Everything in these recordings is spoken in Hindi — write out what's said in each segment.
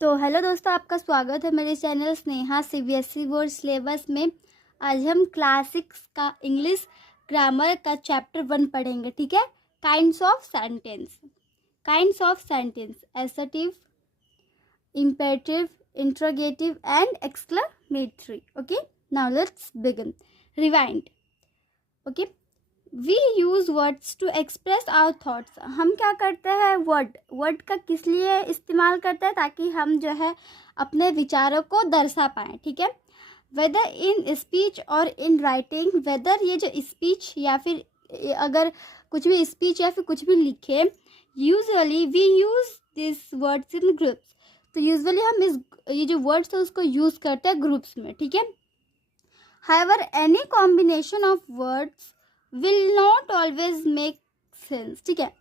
तो हेलो दोस्तों, आपका स्वागत है मेरे channel Sneha CBSE board syllabus में। आज हम क्लास 6 का इंग्लिश ग्रामर का चैप्टर 1 पढ़ेंगे। ठीक है। Kinds of sentence. Kinds of sentence: assertive, imperative, interrogative and exclamatory. Okay, now let's begin. Rewind. Okay, we use words to express our thoughts. हम क्या करते हैं, वर्ड का किस लिए इस्तेमाल करते हैं, ताकि हम जो है अपने विचारों को दर्शा पाएँ। ठीक है। वेदर इन स्पीच और इन राइटिंग, वेदर ये जो स्पीच या फिर अगर कुछ भी स्पीच या फिर कुछ भी लिखे, usually we use this words in groups. तो यूजुअली हम ये जो वर्ड्स है उसको यूज़ करते हैं ग्रुप्स में। ठीक है। However any combination of words will not always make sense. ठीक है।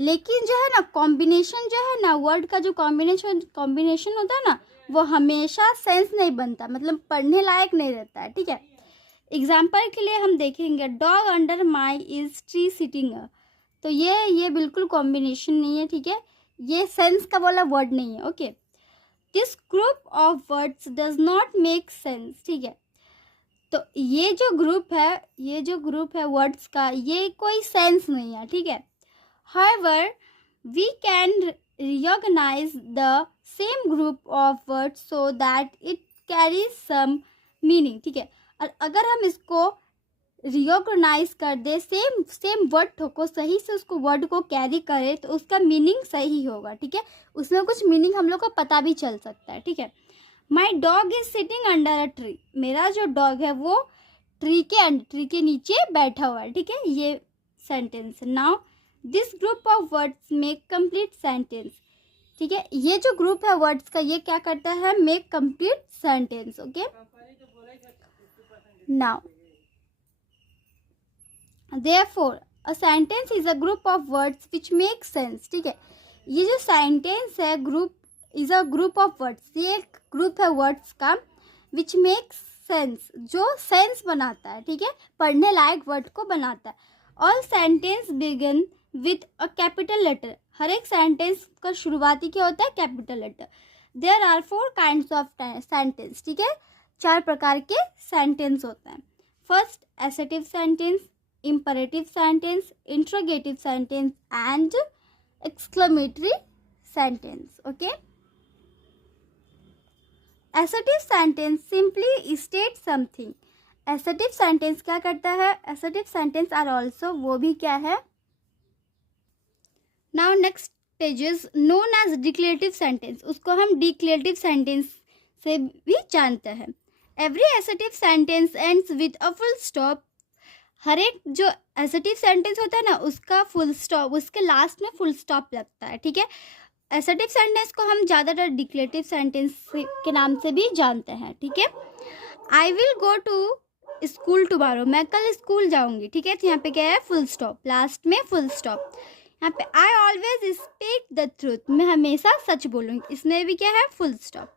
लेकिन जो है ना, कॉम्बिनेशन जो है ना, वर्ड का जो कॉम्बिनेशन होता है ना, वो हमेशा सेंस नहीं बनता, मतलब पढ़ने लायक नहीं रहता है। ठीक है। एग्जाम्पल के लिए हम देखेंगे, dog under my is tree sitting. तो ये बिल्कुल कॉम्बिनेशन नहीं है। ठीक है। ये सेंस का वाला वर्ड नहीं है। Okay, this group of words does not make sense. ठीक है। तो ये जो ग्रुप है वर्ड्स का, ये कोई सेंस नहीं है। ठीक है। However, we can recognize the same group of words so that it carries some meaning. ठीक है। और अगर हम इसको रिकॉग्नाइज कर दे, सेम वर्ड को सही से उसको वर्ड को कैरी करे, तो उसका मीनिंग सही होगा। ठीक है। उसमें कुछ मीनिंग हम लोग को पता भी चल सकता है। ठीक है। My dog is sitting under a tree. मेरा जो डॉग है वो ट्री के नीचे बैठा हुआ है। ठीक है। ये sentence. Now this group of words make complete sentence. ठीक है। ये जो ग्रुप है वर्ड्स का, ये क्या करता है, make complete sentence. Okay, now therefore a sentence is a group of words which make sense. ठीक है। ये जो सेंटेंस है, group is a group of words, ये एक ग्रुप है वर्ड्स का विच मेक्स सेंस, जो सेंस बनाता है। ठीक है। पढ़ने लायक वर्ड को बनाता है। All sentence begin with a capital letter. हर एक सेंटेंस का शुरुआती क्या होता है, capital letter. There are 4 kinds of sentence. ठीक है। 4 प्रकार के सेंटेंस होते हैं। First, assertive sentence, imperative sentence, interrogative sentence and exclamatory sentence. Okay, assertive sentence simply state something. assertive sentence क्या करता है, assertive sentence are also, वो भी क्या है, now next pages known as declarative sentence, उसको हम declarative sentence से भी जानते हैं। every assertive sentence ends with a full stop। हर एक जो एसर्टिव सेंटेंस होता है ना, उसका फुल स्टॉप, उसके लास्ट में फुल स्टॉप लगता है। ठीक है। एसर्टिव सेंटेंस को हम ज़्यादातर डिक्लेरेटिव सेंटेंस के नाम से भी जानते हैं। ठीक है। I will go to school tomorrow. मैं कल स्कूल जाऊंगी। ठीक है। तो यहाँ पे क्या है, फुल स्टॉप, लास्ट में फुल स्टॉप। यहाँ पे I always speak the truth. मैं हमेशा सच बोलूँगी, इसमें भी क्या है, full stop.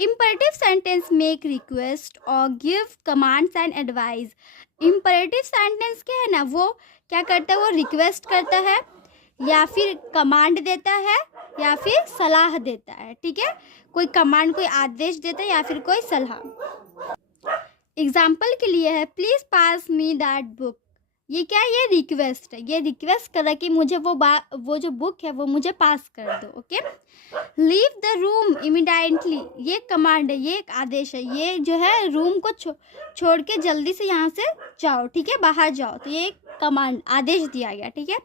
imperative sentence make request or give commands and advice। imperative sentence क्या है ना, वो क्या करता है, वो रिक्वेस्ट करता है या फिर कमांड देता है या फिर सलाह देता है। ठीक है। कोई कमांड, कोई आदेश देता है या फिर कोई सलाह। एग्जाम्पल के लिए है, please pass me that book. ये क्या है, ये रिक्वेस्ट है, ये रिक्वेस्ट कर रहा है कि मुझे वो जो बुक है वो मुझे पास कर दो। Okay. Leave the room immediately, ये कमांड है, ये एक आदेश है, ये जो है रूम को छोड़ के जल्दी से यहाँ से जाओ। ठीक है, बाहर जाओ। तो ये एक कमांड, आदेश दिया गया। ठीक है।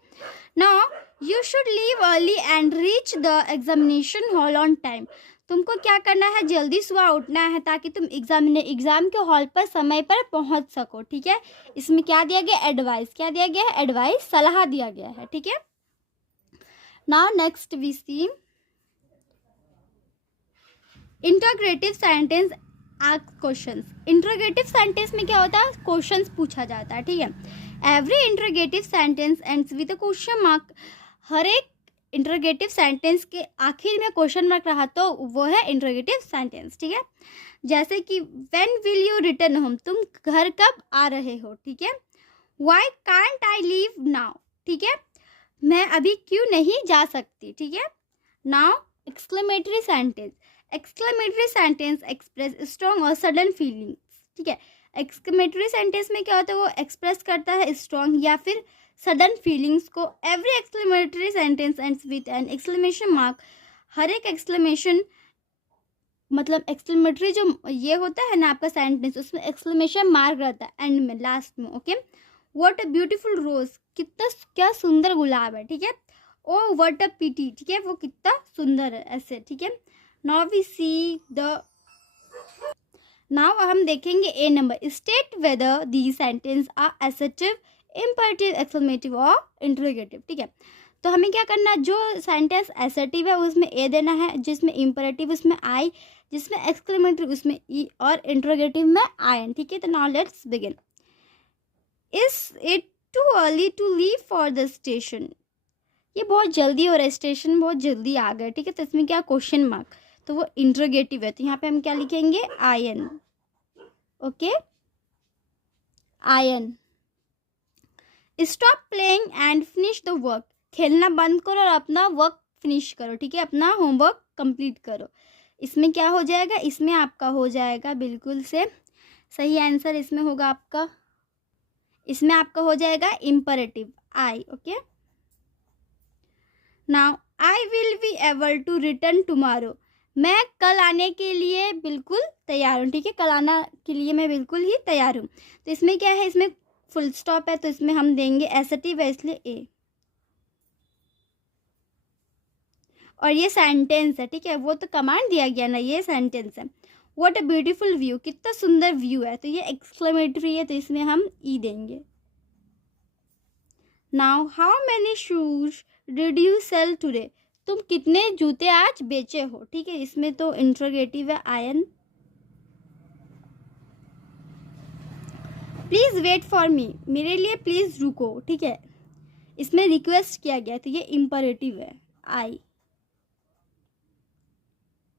Now you should leave early and reach the examination hall on time. तुमको क्या करना है, जल्दी सुबह उठना है ताकि तुम एग्जाम के हॉल पर समय पर पहुंच सको। ठीक है। इसमें क्या दिया गया, एडवाइस, क्या दिया गया है, एडवाइस, सलाह दिया गया है। ठीक है। Now next we see interrogative sentence ask questions. Interrogative sentence में क्या होता है, क्वेश्चंस पूछा जाता है। ठीक है। Every interrogative sentence ends with a question mark. हर एक इंटरोगेटिव सेंटेंस के आखिर में क्वेश्चन मार्क रहा तो वो है इंटरोगेटिव सेंटेंस। ठीक है। जैसे कि when will you return home, तुम घर कब आ रहे हो। ठीक है। Why can't I leave now. ठीक है। मैं अभी क्यों नहीं जा सकती। ठीक है। Now exclamatory sentence, exclamatory sentence express strong और सडन फीलिंग्स, ठीक है। एक्सक्लेमेटरी सेंटेंस में क्या होता है, वो एक्सप्रेस करता है स्ट्रॉन्ग या फिर सडन फीलिंग्स को। Every exclamatory sentence ends with an exclamation mark, हर एक एक्सक्लेमेशन मतलब एक्सक्लेमेटरी जो ये होता है ना आपका सेंटेंस, उसमें एक्सक्लेमेशन मार्क रहता है एंड में, लास्ट में, ओके। व्हाट अ ब्यूटीफुल रोज, कितना क्या सुंदर गुलाब है, ठीक है। ओ व्हाट अ पिटी, ठीक है, वो कितना सुंदर है, ऐसे, ठीक है। Now we see the, now हम देखेंगे a number, state whether the sentence are assertive, imperative, exclamative और इंटरोगेटिव, ठीक है। तो हमें क्या करना है, जो सेंटेंस एसेटिव है उसमें ए देना है, जिसमें इम्परेटिव उसमें आई, जिसमें एक्सक्लेमेटरी उसमें ई और इंटरोगेटिव में आई एन, ठीक है। तो now let's begin. Is it too early to leave for the station, ये बहुत जल्दी हो रहा है, स्टेशन बहुत जल्दी आ गए, ठीक है। तो इसमें क्या क्वेश्चन मार्क, तो वो इंटरोगेटिव है, तो यहाँ पे हम क्या लिखेंगे, I an, okay, I an. Stop playing and finish the work, खेलना बंद करो और अपना वर्क फिनिश करो, ठीक है, अपना होमवर्क कंप्लीट करो। इसमें क्या हो जाएगा, इसमें आपका हो जाएगा बिल्कुल से सही आंसर, इसमें होगा आपका, इसमें आपका हो जाएगा imperative I, okay. Now I will be able to return tomorrow, मैं कल आने के लिए बिल्कुल तैयार हूँ, ठीक है, कल आने के लिए मैं बिल्कुल ही तैयार हूँ। तो इसमें क्या है, इसमें फुल स्टॉप है, तो इसमें हम देंगे एसेटिव है, इसलिए ए। और ये सेंटेंस है, ठीक है, वो तो कमांड दिया गया ना, ये सेंटेंस है। व्हाट अ ब्यूटीफुल व्यू, कितना सुंदर व्यू है, तो ये एक्सक्लेमेटरी है, तो इसमें हम ई देंगे। Now how many shoes did you sell today, तुम कितने जूते आज बेचे हो, ठीक है, इसमें तो इंट्रोगेटिव है आयन। प्लीज वेट फॉर मी, मेरे लिए प्लीज रुको, ठीक है, इसमें रिक्वेस्ट किया गया, तो ये इम्परेटिव है आई।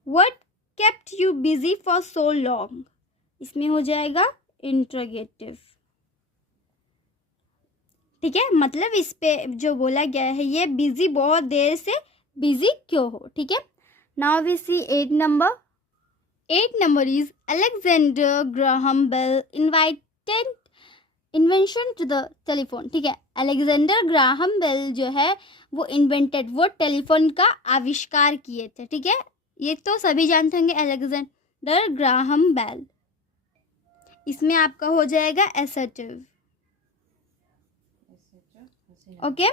What kept you busy for so long, इसमें हो जाएगा इंट्रोगेटिव, ठीक है, मतलब इस पे जो बोला गया है, ये बिजी बहुत देर से बिजी क्यों हो, ठीक है। Now we see 8 number. 8 number is Alexander Graham Bell invention to the telephone, ठीक है। अलेक्जेंडर ग्राहम बेल जो है वो इन्वेंटेड, वो टेलीफोन का आविष्कार किए थे, ठीक है, ये तो सभी जानते होंगे, अलेक्जेंडर ग्राहम बेल। इसमें आपका हो जाएगा assertive, okay.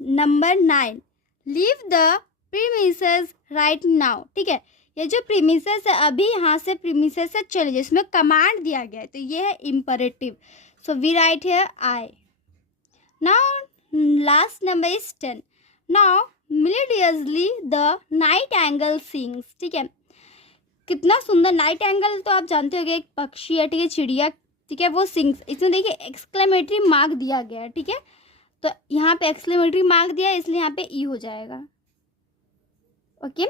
Number 9, leave the premises right now, ठीक है, ये जो प्रीमिसेस है, अभी यहाँ से प्रीमिसेस से चले जाए, इसमें कमांड दिया गया है, तो ये है imperative, so we write here I. Now last number is 10। Now melodiously the nightingale sings, ठीक है, कितना सुंदर, नाइट एंगल तो आप जानते होंगे, एक पक्षी है, ठीक है, चिड़िया, ठीक है, वो सिंग्स। इसमें देखिए एक्सक्लेमेटरी मार्क दिया गया है, ठीक है, तो यहाँ पे एक्सक्लेमेटरी मार्क दिया है, इसलिए यहाँ पे ई हो जाएगा, ओके।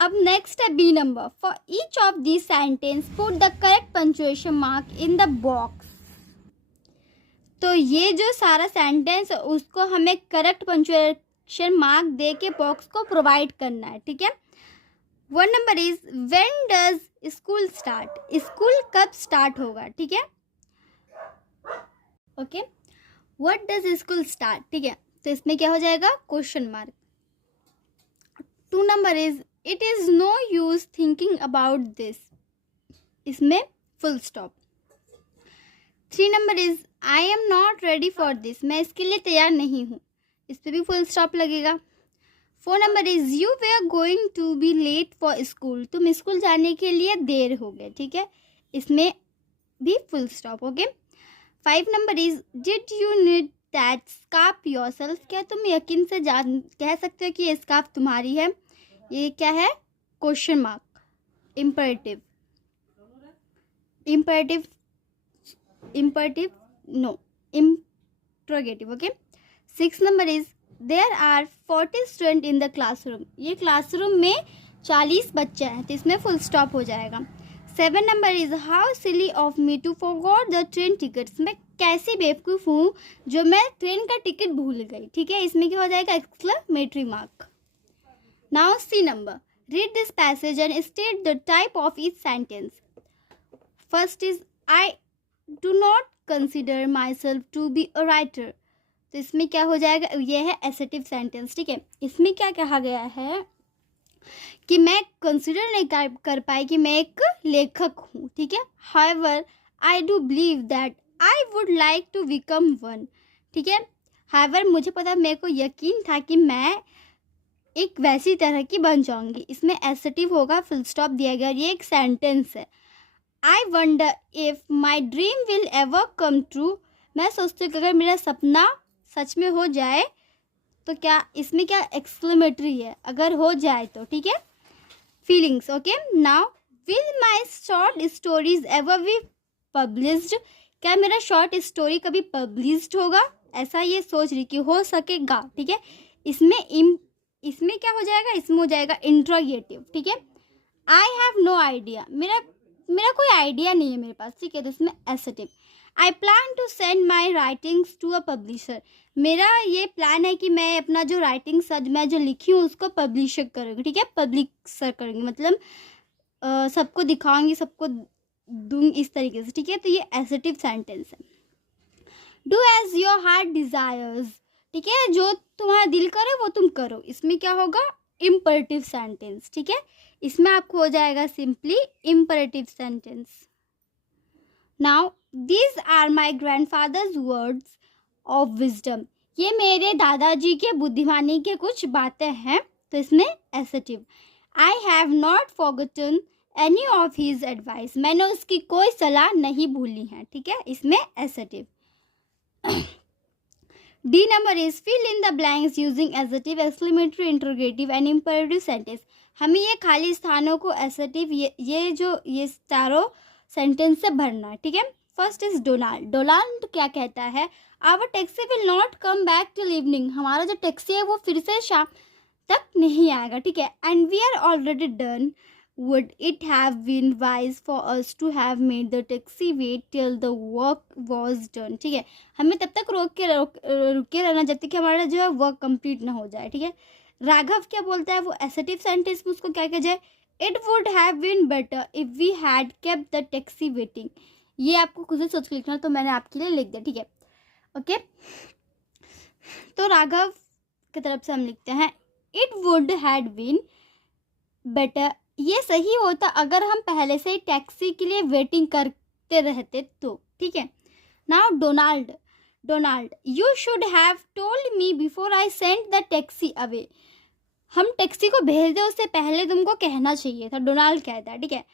अब नेक्स्ट है B number. For each of this sentence put the correct punctuation mark in the box, तो ये जो सारा सेंटेंस है उसको हमें करेक्ट पंक्चुएशन मार्क दे के बॉक्स को प्रोवाइड करना है, ठीक है। 1 number is when does school start, school कब स्टार्ट होगा, ठीक है, okay. What does school start, ठीक है, तो इसमें क्या हो जाएगा, question mark. 2 number is it is no use thinking about this, इसमें full stop. 3 number is I am not ready for this, मैं इसके लिए तैयार नहीं हूँ, इस पर भी फुल स्टॉप लगेगा। 4 number is you were going to be late for school, तुम स्कूल जाने के लिए देर हो गए, ठीक है, इसमें भी full stop, okay. 5 number is did you need that scarf yourself, क्या तुम यकीन से कह सकते हो कि ये स्कार्फ तुम्हारी है, ये क्या है, question mark, imperative, imperative, imperative no, interrogative, okay. 6 number is there are 40 student in the classroom, ये क्लासरूम में 40 बच्चे हैं, तो इसमें फुल स्टॉप हो जाएगा। 7 number is how silly of me to forgot the train tickets, मैं कैसी बेवकूफ़ हूँ जो मैं ट्रेन का टिकट भूल गई, ठीक है, इसमें क्या हो जाएगा, exclamatory mark, Now C number. Read this passage and state the type of each sentence. First is I do not consider myself to be a writer. तो इसमें क्या हो जाएगा, ये है एसेटिव सेंटेंस, ठीक है। इसमें क्या कहा गया है कि मैं कंसिडर नहीं कर पाई कि मैं एक लेखक हूँ, ठीक है। However I do believe that I would like to become one, ठीक है। हाउएवर मुझे पता, मेरे को यकीन था कि मैं एक वैसी तरह की बन जाऊंगी। इसमें एसेटिव होगा, फुल स्टॉप दिया गया, ये एक सेंटेंस है। I wonder if my dream will ever come true. मैं सोचती हूँ कि अगर मेरा सपना सच में हो जाए तो क्या, इसमें क्या एक्सक्लेमेटरी है, अगर हो जाए तो, ठीक है। Feelings, okay. Now will my short stories ever be published. क्या मेरा शॉर्ट स्टोरी कभी पब्लिश्ड होगा, ऐसा ये सोच रही कि हो सकेगा, ठीक है। इसमें क्या हो जाएगा, इसमें हो जाएगा इंट्रोगेटिव, ठीक है। आई हैव नो आइडिया, मेरा कोई आइडिया नहीं है मेरे पास, ठीक है। तो इसमें assertive. I plan to send my writings to a publisher. मेरा ये प्लान है कि मैं अपना जो राइटिंग्स मैं जो लिखी हूँ उसको पब्लिश करूँगी, ठीक है। पब्लिशर करूँगी मतलब सबको दिखाऊंगी, सबको दूंगी, इस तरीके से, ठीक है। तो ये एसेटिव सेंटेंस है। Do as your heart desires, ठीक है। जो तुम्हारा दिल करे वो तुम करो। इसमें क्या होगा, इम्परेटिव सेंटेंस, ठीक है। इसमें आपको हो जाएगा simply imperative sentence. Now these are my grandfather's words of wisdom. ये मेरे दादाजी के बुद्धिमानी के कुछ बातें हैं, तो इसमें assertive. I have not forgotten any of his advice. मैंने उसकी कोई सलाह नहीं भूली है, ठीक है। इसमें assertive. D number is fill in the blanks using adjective, exclamatory, interrogative and imperative sentence. हमें ये खाली स्थानों को एसेटिव, ये चारों सेंटेंस से भरना है, ठीक है। First is Donald. डोनाल्ड क्या कहता है, our taxi will not come back till evening. हमारा जो टैक्सी है वो फिर से शाम तक नहीं आएगा, ठीक है। And we are already done. Would it have been wise for us to have made the taxi wait till the work was done? ठीक है, हमें तब तक रुके रहना जब तक कि हमारा जो है वर्क कंप्लीट ना हो जाए, ठीक है। राघव क्या बोलता है, वो एसेटिव सेंटेंस में उसको क्या कहा जाए, it would have been better if we had kept the taxi waiting. ये आपको खुद से सोच के लिखना, तो मैंने आपके लिए लिख दिया, ठीक है, ओके। तो राघव की तरफ से हम लिखते हैं it would had been better, ये सही होता अगर हम पहले से ही टैक्सी के लिए वेटिंग करते रहते तो, ठीक है। Now Donald. Donald, you should have told me before I send the taxi away. हम टैक्सी को भेज दे उससे पहले तुमको कहना चाहिए था, डोनाल्ड कहता है, ठीक है।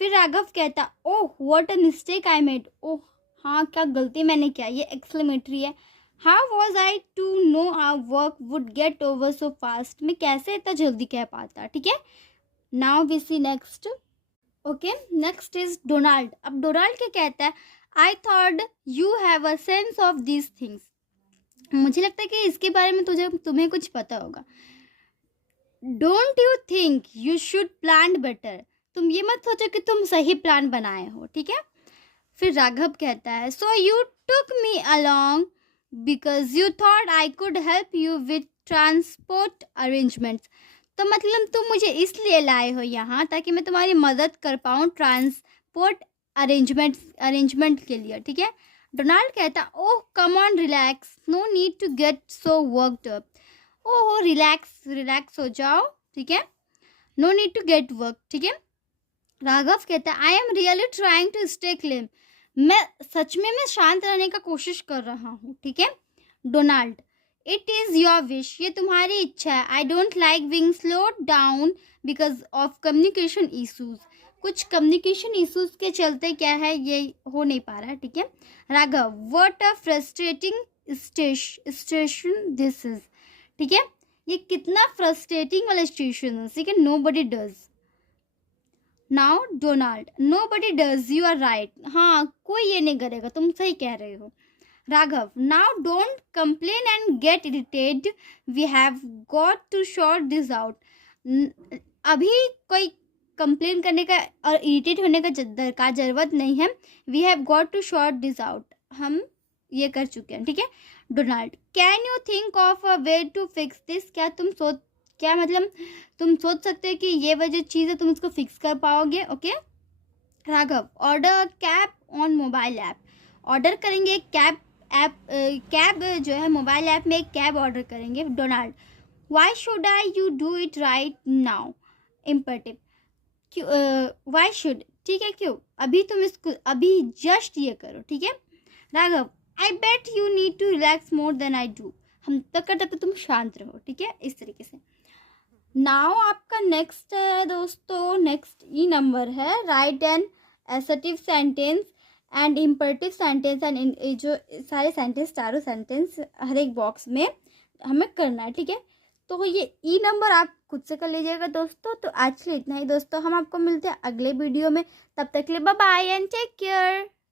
फिर राघव कहता, oh what a mistake I made. Oh हाँ, क्या गलती मैंने किया, ये एक्सक्लेमेटरी है। How was I to know our work would get over so fast. मैं कैसे इतना जल्दी कह पाता, ठीक है। Now we see next. Okay, next is Donald. अब डोनाल्ड क्या कहता है, I thought you have a sense of these things. मुझे लगता है कि इसके बारे में तुम्हें कुछ पता होगा। Don't you think you should plan better? तुम ये मत सोचो कि तुम सही प्लान बनाए हो, ठीक है। फिर राघव कहता है, So you took me along because you thought I could help you with transport arrangements. तो मतलब तुम मुझे इसलिए लाए हो यहाँ ताकि मैं तुम्हारी मदद कर पाऊँ ट्रांसपोर्ट अरेंजमेंट के लिए, ठीक है। डोनाल्ड कहता, oh come on relax, no need to get so worked up. Oh relax हो जाओ, ठीक है, no need to get work, ठीक है। राघव कहता, I am really trying to stay calm. मैं शांत रहने का कोशिश कर रहा हूँ, ठीक है। Donald, it is your wish, ये तुम्हारी इच्छा है। I don't like being slowed down because of communication issues. कुछ कम्युनिकेशन इशूज़ के चलते क्या है, ये हो नहीं पा रहा है, ठीक है। Raghav, what a frustrating station this is, ठीक है। ये कितना फ्रस्ट्रेटिंग वाला स्टेशन है, ठीक है। Nobody does. Now Donald, nobody does, you are right. हाँ, कोई ये नहीं करेगा, तुम सही कह रहे हो। Raghav, now don't complain and get irritated. We have got to sort this out. अभी कोई कंप्लेन करने का और इरिटेट होने का ज़रूरत नहीं है। We have got to sort this out. हम ये कर चुके हैं, ठीक है। Donald, can you think of a way to fix this. क्या तुम क्या मतलब तुम सोच सकते हो कि ये वजह चीज़ है, तुम इसको फिक्स कर पाओगे। Okay. Raghav, order cab on mobile app. Order करेंगे एक कैब ऐप, कैब जो है मोबाइल ऐप में एक कैब ऑर्डर करेंगे। Donald, why should I you do it right now. Imperative, क्यों, वाई शुड, ठीक है क्यों, अभी तुम इसको अभी जस्ट ये करो, ठीक है। Raghav, I bet you need to relax more than I do. हम तक करते तो तुम शांत रहो, ठीक है, इस तरीके से। नाउ आपका नेक्स्ट है दोस्तों, नेक्स्ट ई नंबर है, right and assertive sentence and imperative sentence and जो सारे सेंटेंस, चारों सेंटेंस हर एक बॉक्स में हमें करना है, ठीक है। तो ये ई नंबर आप खुद से कर लीजिएगा दोस्तों। तो आज के लिए इतना ही दोस्तों, हम आपको मिलते हैं अगले वीडियो में। तब तक के लिए bye bye and take care.